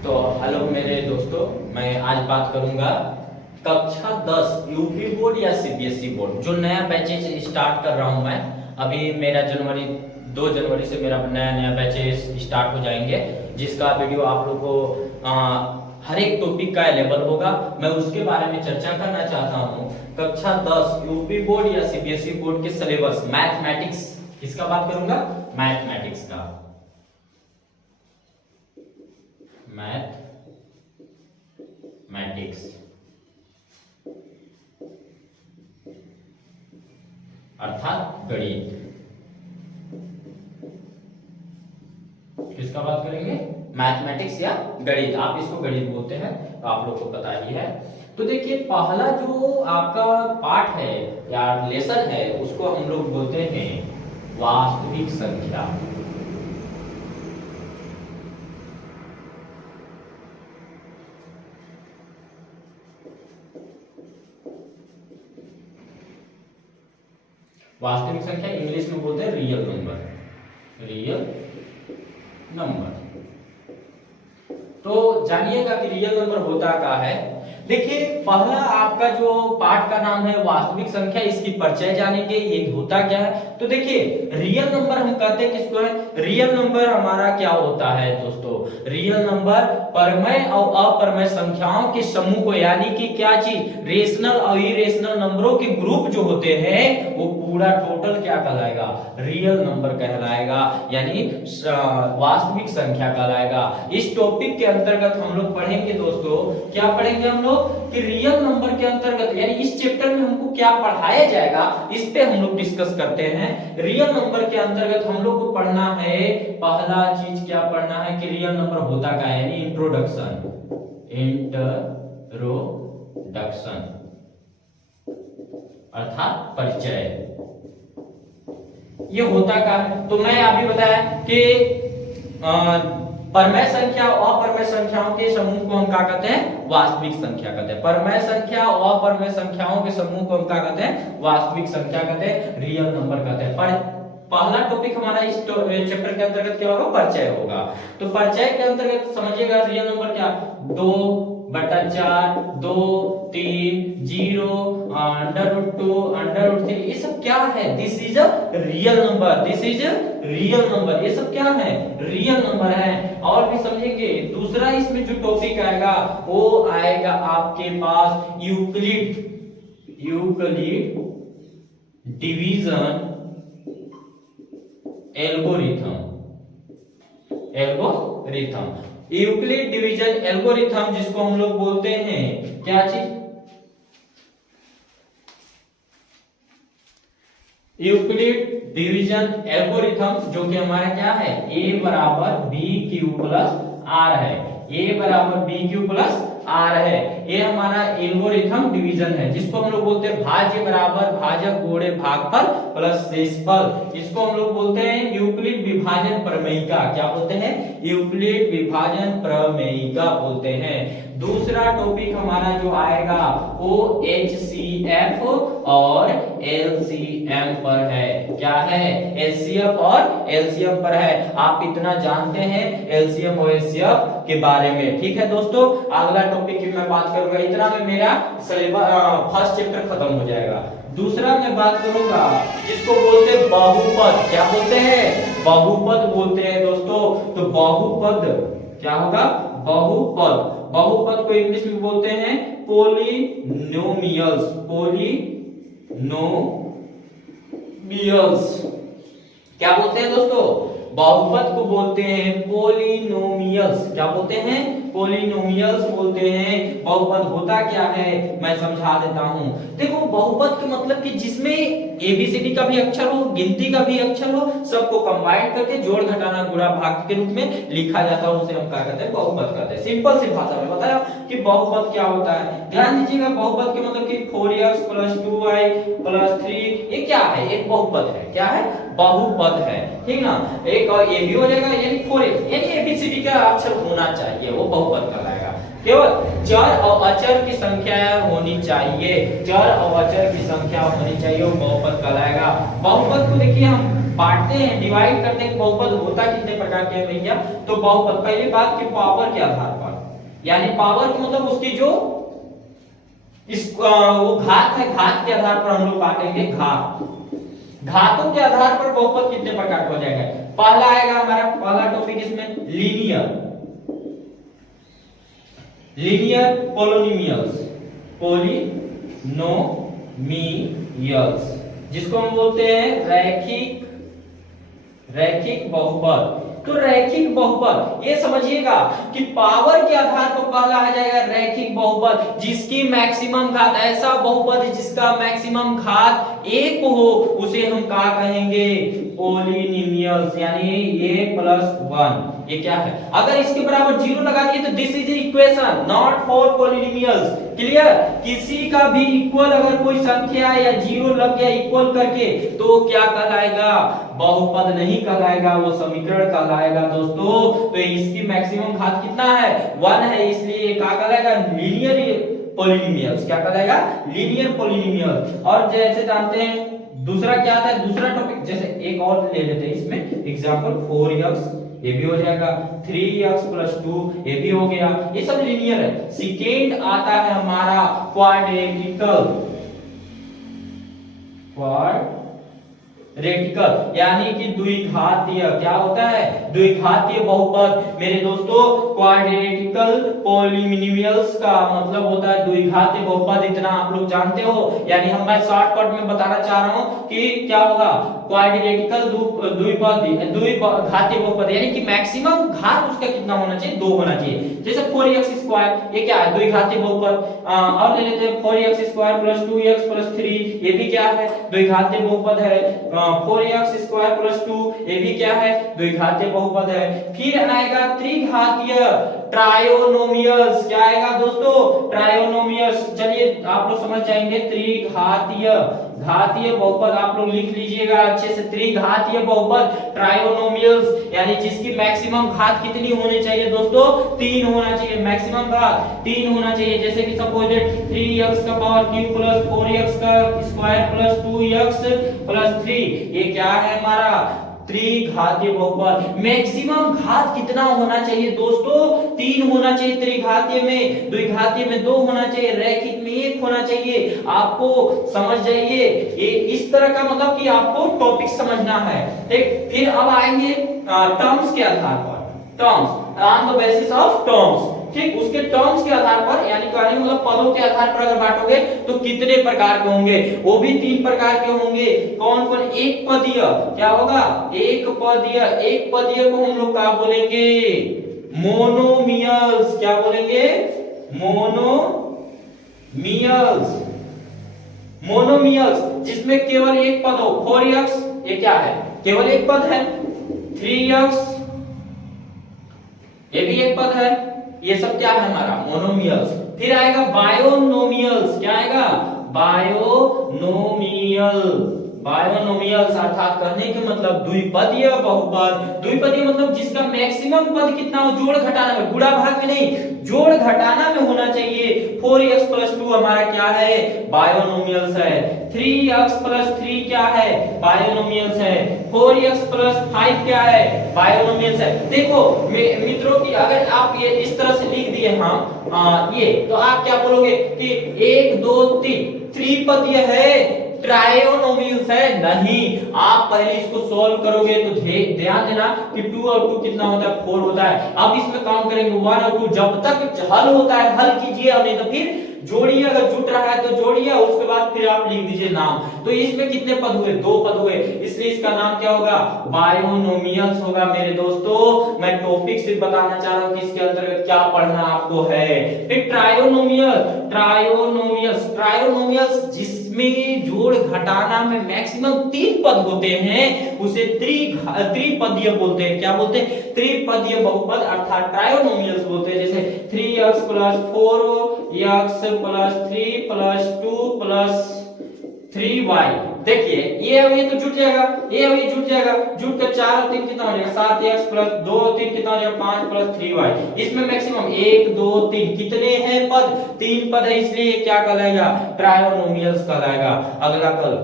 तो हेलो मेरे दोस्तों, मैं आज बात करूंगा कक्षा 10 यूपी बोर्ड या सीबीएसई बोर्ड। जो नया बैचेज स्टार्ट कर रहा हूं मैं, अभी मेरा 2 जनवरी से मेरा नया नया बैचेज स्टार्ट हो जाएंगे, जिसका वीडियो आप लोग को हर एक टॉपिक का अवेलेबल होगा। मैं उसके बारे में चर्चा करना चाहता हूं। कक्षा 10 यूपी बोर्ड या सीबीएसई बोर्ड के सिलेबस मैथमेटिक्स, किसका बात करूंगा? मैथमेटिक्स का। मैथमेटिक्स अर्थात गणित, किसका बात करेंगे? मैथमेटिक्स या गणित। आप इसको गणित बोलते हैं, तो आप लोग को पता ही है। तो देखिए, पहला जो आपका पार्ट है या लेसन है, उसको हम लोग बोलते हैं वास्तविक संख्या। वास्तविक संख्या इंग्लिश में बोलते हैं रियल नंबर। Real number. तो जानिएगा कि रियल नंबर होता क्या है। देखिए, पहला आपका जो पार्ट का नाम है वास्तविक संख्या, इसकी परिचय जानेंगे ये होता क्या है। तो देखिए, रियल नंबर हम कहते हैं किसको है? रियल नंबर हमारा क्या होता है दोस्तों? रियल नंबर परमेय और अपरमेय संख्याओं के समूह को, यानी कि क्या चीज, रेशनल और इरेशनल नंबरों के ग्रुप जो होते हैं, वो पूरा टोटल क्या कहलाएगा? रियल नंबर कहलाएगा, यानी वास्तविक संख्या कहलाएगा। इस टॉपिक के अंतर्गत हम लोग पढ़ेंगे दोस्तों, क्या पढ़ेंगे हम लोग कि रियल नंबर के अंतर्गत, यानी इस चैप्टर में हमको क्या पढ़ाया जाएगा, इस पे हम लोग डिस्कस करते हैं। रियल नंबर के अंतर्गत हम लोग को पढ़ना है, पहला चीज क्या पढ़ना है कि रियल नंबर होता क्या है, यानी इंट्रोडक्शन। अर्थात परिचय, ये होता क्या है। तो मैं अभी बताया कि परमेय संख्या और अपरमेय संख्याओं के समूह को हम क्या कहते हैं? वास्तविक संख्या कहते हैं। परमेय संख्या और अपरमेय संख्याओं के समूह को हम क्या कहते हैं? वास्तविक संख्या कहते हैं, रियल नंबर कहते हैं। पहला टॉपिक हमारा इस चैप्टर के अंतर्गत क्या होगा? परिचय होगा। तो परिचय के अंतर्गत समझिएगा रियल नंबर क्या, 2/4, 2, 3, 0, √2, √3, ये सब क्या है? This is a real number. This is real number. ये सब क्या है? रियल नंबर है। और भी समझेंगे। दूसरा इसमें जो टॉपिक आएगा, वो आएगा आपके पास Euclid division algorithm. Euclid division algorithm, जिसको हम लोग बोलते हैं क्या चीज? यूक्लिड डिवीजन एल्गोरिथम, जो कि हमारा क्या है? a बराबर b³ प्लस r है। a बराबर b³ प्लस r है। ये हमारा एल्गोरिथम डिवीजन है, जिसको हम लोग बोलते हैं भाज्य बराबर भाजक गुणे भागफल प्लस शेषफल। इसको हम लोग बोलते हैं यूक्लिड विभाजन प्रमेयिका। क्या बोलते हैं? यूक्लिड विभाजन प्रमेयिका बोलते हैं। दूसरा टॉपिक हमारा जो आएगा, वो HCF और LCM पर है। क्या है? HCF और LCM पर है। आप इतना जानते हैं LCM और HCF के बारे में, ठीक है दोस्तों। अगला टॉपिक की मैं बात करूंगा, इतना में मेरा सिलेबस फर्स्ट चैप्टर खत्म हो जाएगा। दूसरा मैं बात करूंगा जिसको बोलते हैं बहुपद। क्या बोलते हैं? बहुपद बोलते हैं दोस्तों। तो बहुपद क्या होगा? बहुपद को इंग्लिश में बोलते हैं पॉलिनोमियल्स। क्या बोलते हैं दोस्तों? बहुपद को बोलते हैं पॉलिनोमियल्स। क्या बोलते हैं? पॉलिनोमियल्स बोलते हैं। बहुपद होता क्या है, मैं समझा देता हूं। देखो, बहुपद का मतलब कि जिसमें एबीसीडी का भी अक्षर हो, गिनती का भी अक्षर हो, सबको कंबाइन करके जोड़ घटाना गुणा भाग के रूप में लिखा जाता है, उसे हम क्या कहते हैं? बहुपद कहते हैं। सिंपल सी भाषा में बताया कि बहुपद क्या होता है। ध्यान दीजिएगा, बहुपद के मतलब कि 4x + 2y + 3, ये क्या है? एक बहुपद है। क्या है? बहुपद है, ठीक ना। एक और ये भी हो जाएगा, यानी 4x, यानी एबीसीडी का अक्षर होना चाहिए, वो बहुपद कहलाएगा। केवल चर और अचर की संख्या होनी चाहिए, चर और अचर की संख्या होनी चाहिए, वो बहुपद कहलाएगा। बहुपद को देखिए हम बांटते हैं, डिवाइड करते हैं, बहुपद होता कितने प्रकार के हैं भैया? तो बहुपद पहली बात कि पावर के आधार पर, यानी पावर का मतलब उसकी जो वो घात है, घात के आधार पर हम लोग बांटेंगे। घातों के आधार पर बहुपद कितने प्रकार का हो जाएगा? पहला आएगा हमारा, पहला टॉपिक इसमें लीनियर पोलिनोमियल्स, जिसको हम बोलते हैं रैखिक बहुपद। तो रैखिक बहुपद ये समझिएगा कि पावर के आधार पर पहला आ जाएगा रैखिक बहुपद, जिसकी मैक्सिमम घात, ऐसा बहुपद जिसका मैक्सिमम घात 1 हो, उसे हम क्या कहेंगे? पोलिनोमियल्स, यानी a + 1। ये क्या है? अगर इसके बराबर 0 लगा दिए तो this is equation not for polynomials. Clear? किसी का भी इक्वल अगर कोई संख्या या 0 लग गया इक्वल करके तो क्या कहलाएगा? बहुपद नहीं कहलाएगा, वो समीकरण कहलाएगा दोस्तों। तो इसकी मैक्सिमम घात कितना है? 1 है, इसलिए क्या कहलाएगा? Linear polynomials. क्या कहलाएगा? Linear polynomials. और जैसे जानते हैं दूसरा क्या आता है, दूसरा टॉपिक, जैसे एक और ले लेते हैं इसमें एग्जांपल, 4x, ये भी हो जाएगा, 3x + 2, ये भी हो गया, ये सब लीनियर है। सेकेंड आता है हमारा क्वाड्रेटिकल, यानी कि द्विघातीय। क्या होता है? द्विघातीय बहुपद। मेरे दोस्तों क्वाड्रेटिकल पोलिनोमियल्स का मतलब होता है द्विघातीय बहुपद, इतना आप लोग जानते हो। यानी हम मैं शॉर्टकट में बताना चाह रहा हूं कि क्या होगा? क्वाड्रेटिकल द्विघातीय बहुपद, यानी कि मैक्सिमम घात उसका कितना होना चाहिए? 2 होना चाहिए। जैसे 4x², ये क्या है? द्विघातीय बहुपद। और ले लेते हैं 4x² + 2x + 3, ये भी क्या है? द्विघातीय बहुपद है। 4x² + 2, ये भी क्या है? द्विघातीय बहुपद है। फिर आएगा त्रिघातीय ट्रायोनोमियल्स। क्या आएगा दोस्तों? ट्रायोनोमियल्स। चलिए आप लोग समझ जाएंगे। घातीय बहुपद आप लोग लिख लीजिएगा अच्छे से। त्रिघातीय बहुपद ट्रायोनोमियल्स, यानी जिसकी मैक्सिमम घात कितनी होनी चाहिए दोस्तों? 3 होना चाहिए। मैक्सिमम घात 3 होना चाहिए। जैसे कि सपोज 3x का पावर क्यूब + 4x का स्क्वायर + 2x + 3, ये क्या है हमारा? त्रिघातीय बहुपद। मैक्सिमम घात कितना होना चाहिए दोस्तों? 3 होना चाहिए त्रिघातीय में, द्विघातीय में 2 होना चाहिए, रैखिक में 1 होना चाहिए। आपको समझ जाइए, ये इस तरह का मतलब कि आपको टॉपिक समझना है। ठीक, फिर अब आएंगे टर्म्स के आधार पर, terms on the basis of terms. ठीक, उसके टर्म्स के आधार पर, यानी कहने मतलब पदों के आधार पर अगर बांटोगे तो कितने प्रकार के होंगे? वो भी 3 प्रकार के होंगे। कौन कौन? एक पदीय। क्या होगा? एक पदीय को हम लोग क्या बोलेंगे? मोनोमियल्स। क्या बोलेंगे? मोनोमियल्स, जिसमें केवल एक पद हो। 4x, ये क्या है? केवल एक पद है। 3x, ये भी एक पद है। ये सब क्या है हमारा? मोनोमियल्स। फिर आएगा बायोनोमियल्स। क्या आएगा? बायोनोमियल्स अर्थात कहने के मतलब द्विपदीय बहुपद। द्विपदीय मतलब जिसका मैक्सिमम पद कितना हो? जोड़ घटाना में, गुणा भाग में नहीं, जोड़ घटाना में होना चाहिए। 4x + 2 हमारा क्या है? बायोनोमियल्स है। 3x + 3 क्या है? बायोनोमियल्स है। 4x + 5 क्या है? बायोनोमियल्स है। देखो मित्रों की अगर आप ये इस तरह से लिख दिए हम ये, तो आप क्या बोलोगे कि 1 2 3 त्रिपदीय है, ट्रायोनोमियल्स है? नहीं, आप पहले इसको सॉल्व करोगे तो ध्यान देना कि 2 और 2 कितना होता है? 4 होता है। अब इसमें काम करेंगे 1 और 2, जब तक हल होता है हल कीजिए, नहीं तो फिर जोड़िए। अगर जुट रहा है तो जोड़िए, उसके बाद फिर आप लिख दीजिए नाम। तो इसमें कितने पद हुए? 2 पद हुए, इसलिए इसका नाम क्या होगा? बायोनोमियल्स होगा। मेरे दोस्तों मैं टॉपिक सिर्फ बताना चाह रहा हूं कि इसके अंतर्गत क्या पढ़ना आपको है। फिर ट्रायोनोमियल्स जिसमें जोड़ घटाना में मैक्सिमम 3 पद होते हैं, उसे त्रिपदीय बोलते हैं। क्या बोलते हैं? त्रिपदीय बहुपद अर्थात ट्रायोनोमियल्स बोलते हैं। जैसे 3x + 4x + 3 + 2 + 3y। देखिए ये तो जुट जाएगा, ये जुट जाएगा, जुट कर 4 और 3 कितना हो जाएगा? 7x + 2 और 3 कितना हो जाएगा? 5 + 3y। इसमें मैक्सिमम 1 2 3 कितने हैं पद? 3 पद है, इसलिए क्या कहलाएगा? ट्रायोनोमियल्स कहलाएगा। अगला कल